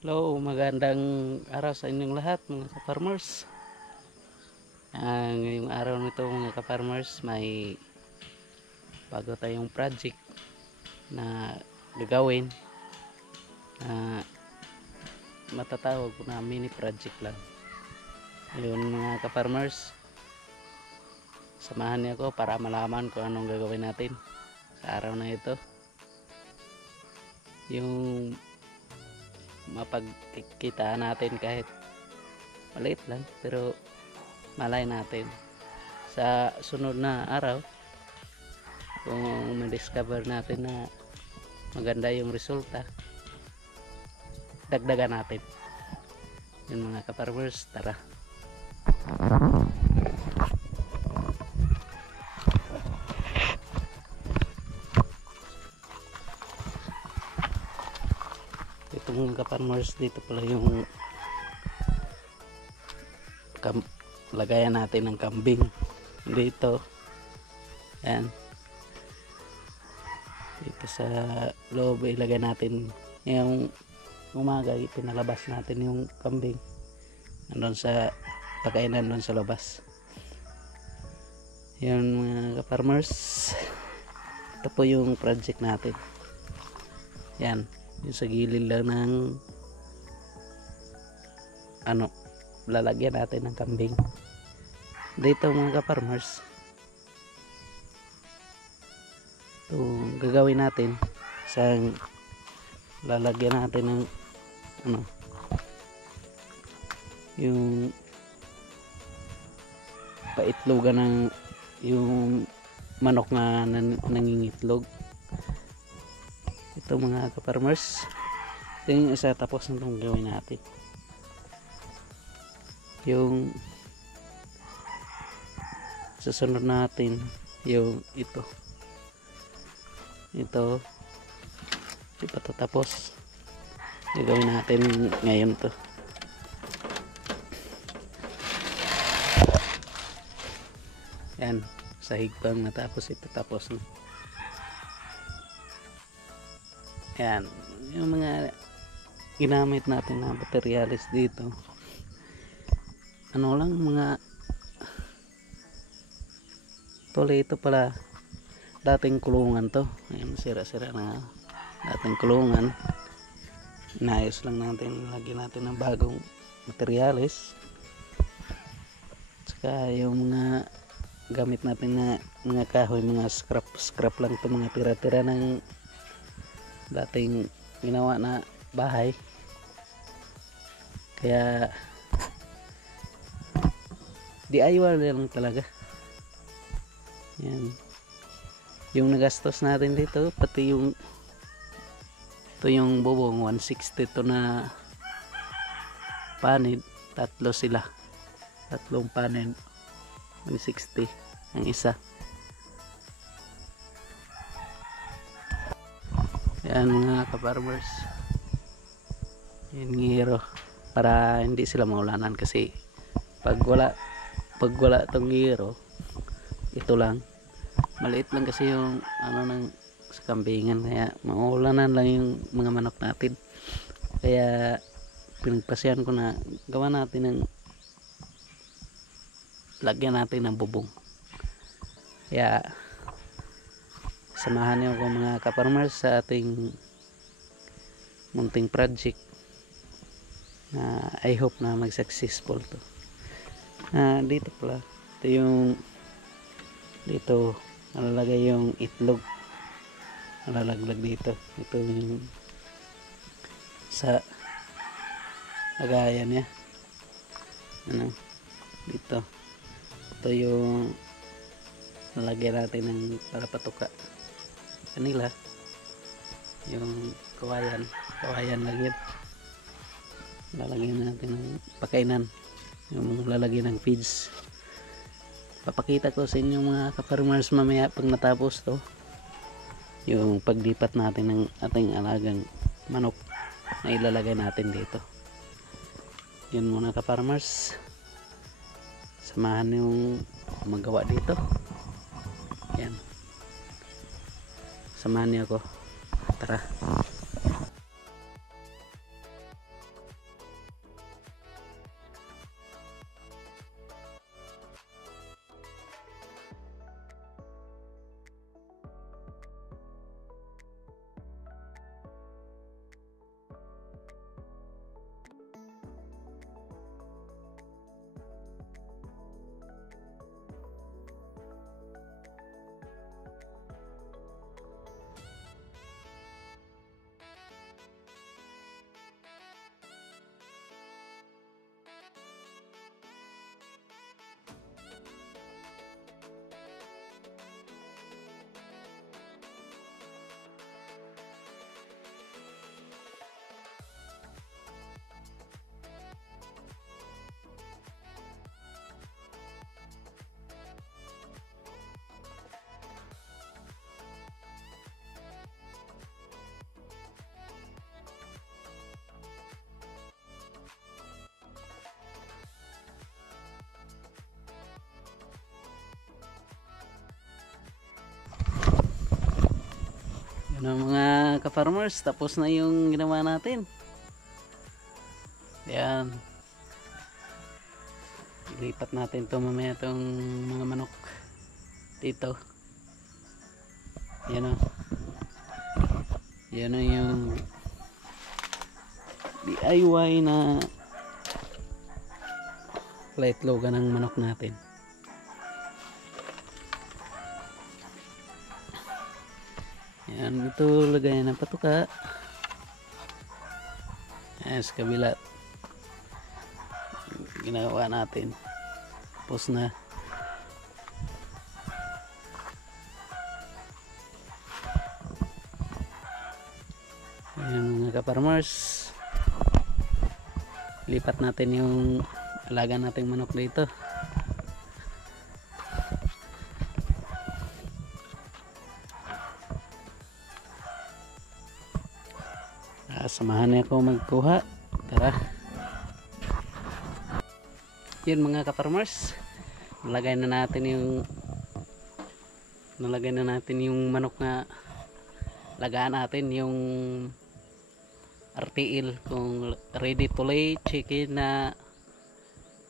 Hello, magandang araw sa inyong lahat mga ka-farmers. Ngayong araw nito mga ka-farmers, may bago tayong project na gagawin na matatawag ko na mini project lang. Ayun mga ka-farmers, samahan niyo ako para malaman kung anong gagawin natin sa araw na ito. Yung mapagkita natin kahit maliit lang pero malay natin sa sunod na araw kung ma-discover natin na maganda yung resulta, dagdagan natin. Yun mga ka-farmers, tara. Ito mga ka-farmers, dito pala yung lagayan natin ng kambing dito. Yan, dito sa loob ilagay natin. Yung umaga pinalabas natin yung kambing nandun sa pagkainan doon sa labas. Yan mga ka-farmers, ito po yung project natin. Yan, yung sa gilid lang ng lalagyan natin ng kambing dito mga ka-farmers. Ito gagawin natin sa lalagyan natin ng yung paitlogan ng yung manok na nangingitlog. Ito mga ka-farmers, ito yung isa tapos nitong gawin natin. Yung susunod natin yung ito di pa tatapos, gagawin natin ngayon to. Yan, sahig pang natapos, ito tapos na. Yan yung mga ginamit natin na materials dito. Ano lang, mga tuloy. Ito pala dating kulungan to. Ayan, sira-sira na dating kulungan. Inayos lang natin, lagyan natin ng bagong materials. Saka yung mga gamit natin na mga kahoy, mga scrap lang to, mga tira-tira ng dating ginawa na bahay. Kaya DIY lang talaga. Yan yung nagastos natin dito, pati yung ito yung bubong 160 to na panid, tatlong panid, 160 ang isa. Yan mga ka-farmers, yan ngiro para hindi sila maulanan, kasi pag wala tong ngiro, ito lang maliit lang kasi yung ng sa kambingan, kaya maulanan lang yung mga manok natin. Kaya pinagpasyan ko na gawa natin ng lagyan natin ng bubong. Kaya samahan niyo ako mga ka-farmers sa ating munting project na I hope na mag-successful to. Dito pala, ito yung dito nalalagay yung itlog, nalalaglag dito. Ito yung sa lagayan niya, dito. Ito yung lalagyan natin ng para patuka kanila, yung kawayan lang yun. Lalagyan natin ng pakainan, yung lalagyan ng feeds. Papakita ko sa inyo mga ka-farmers mamaya pag natapos to, yung paglipat natin ng ating alagang manok na ilalagay natin dito. Yun muna ka-farmers, samahan yung magawa dito. Yan, samahan niyo ako, tara. Yan ang mga ka-farmers, tapos na yung ginawa natin. Yan, ilipat natin to mamaya tong mga manok dito. Yan o, yan o yung DIY na paitlogan ng manok natin. Yan, ito lagayan ng patuka. Yan, sa kabila ginawa natin, tapos na. Yan mga ka-farmers, lipat natin yung alaga nating manok dito. Samahan niya ako magkuha. Tara. Yun mga ka-farmers, nalagay na natin yung manok na lagaan natin, yung RTL, kung ready to lay chicken na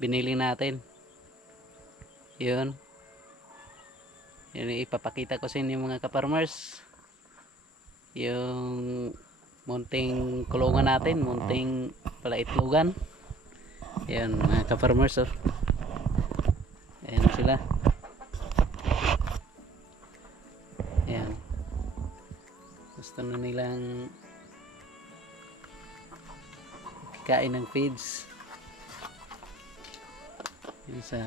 binili natin. Yun ipapakita ko sa inyo mga ka-farmers, yung munting kulungan natin, munting palaitlogan. Ayan mga ka-farmers, oh. Ayan sila. Ayan, gusto na nilang kain ng feeds. Yan sa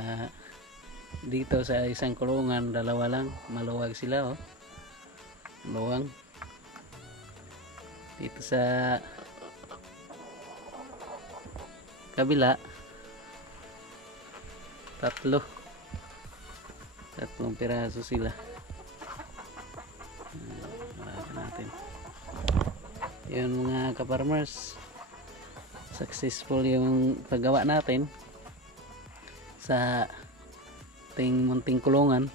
dito sa isang kulungan, dalawa lang, maluwag sila, oh. Maluwang. Dito sa kabila, tatlong piraso sila. Malaga natin. Yun mga ka-farmers, successful yung paggawa natin sa ating munting kulungan.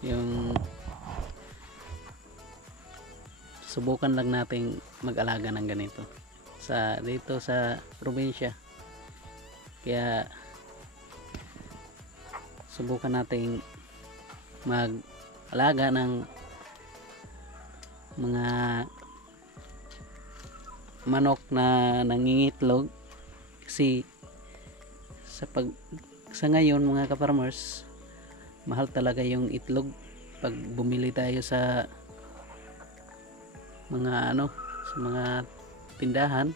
Yung subukan lang nating mag-alaga ng ganito dito sa probinsya, kaya subukan nating mag-alaga ng mga manok na nangingitlog, kasi sa ngayon mga ka-farmers, mahal talaga yung itlog. Pag bumili tayo sa mga sa mga tindahan,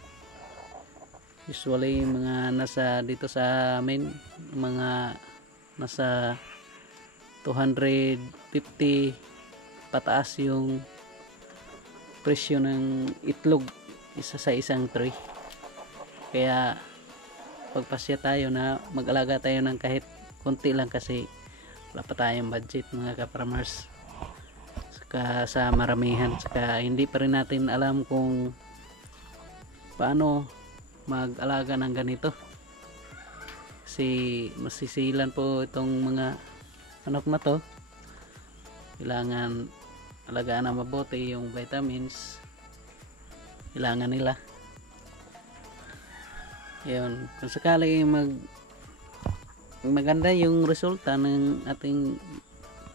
usually mga nasa dito sa amin, mga nasa 250 pataas yung presyo ng itlog sa isang tray. Kaya pagpasya tayo na mag-alaga tayo ng kahit konti lang, kasi wala pa tayong budget mga ka-farmers sa maramihan, saka hindi pa rin natin alam kung paano mag-alaga ng ganito, kasi masisilan po itong mga manok na to. Kailangan alagaan na mabuti, yung vitamins kailangan nila. Yun, kung sakali maganda yung resulta ng ating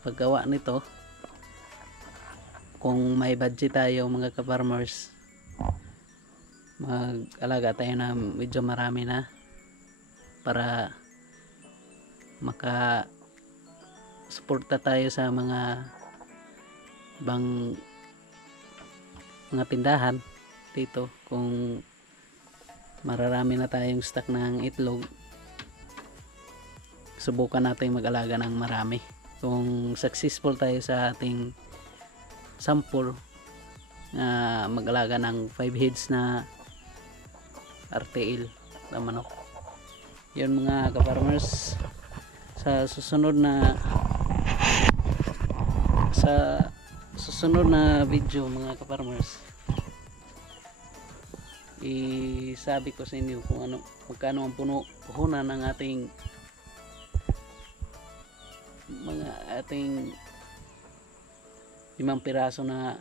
paggawa nito, kung may budget tayo mga ka-farmers, mag-alaga tayo na medyo marami na, para maka-suporta tayo sa mga tindahan dito. Kung mararami na tayong stock ng itlog, subukan natin mag-alaga ng marami. Kung successful tayo sa ating sample, mag-alaga ng 5 heads na RTL na manok. Yun mga ka-farmers, sa susunod na video mga ka-farmers, isabi ko sa inyo kung magkano ang puhunan ng ating 5 piraso na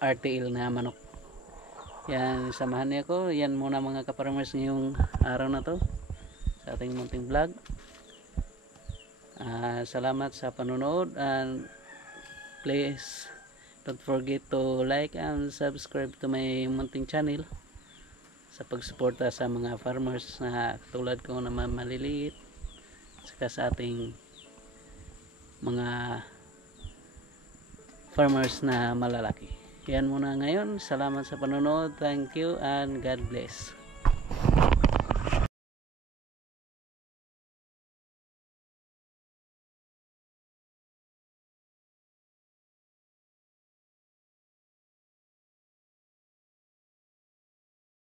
RTL na manok. Yan, samahan niyo ako. Yan muna mga kaparmers ngayong araw na to sa ating munting vlog. Salamat sa panonood, and please don't forget to like and subscribe to my munting channel sa pagsuporta sa mga farmers na tulad ko na maliliit, saka sa ating mga farmers na malalaki. Yan muna ngayon. Salamat sa panonood. Thank you and God bless.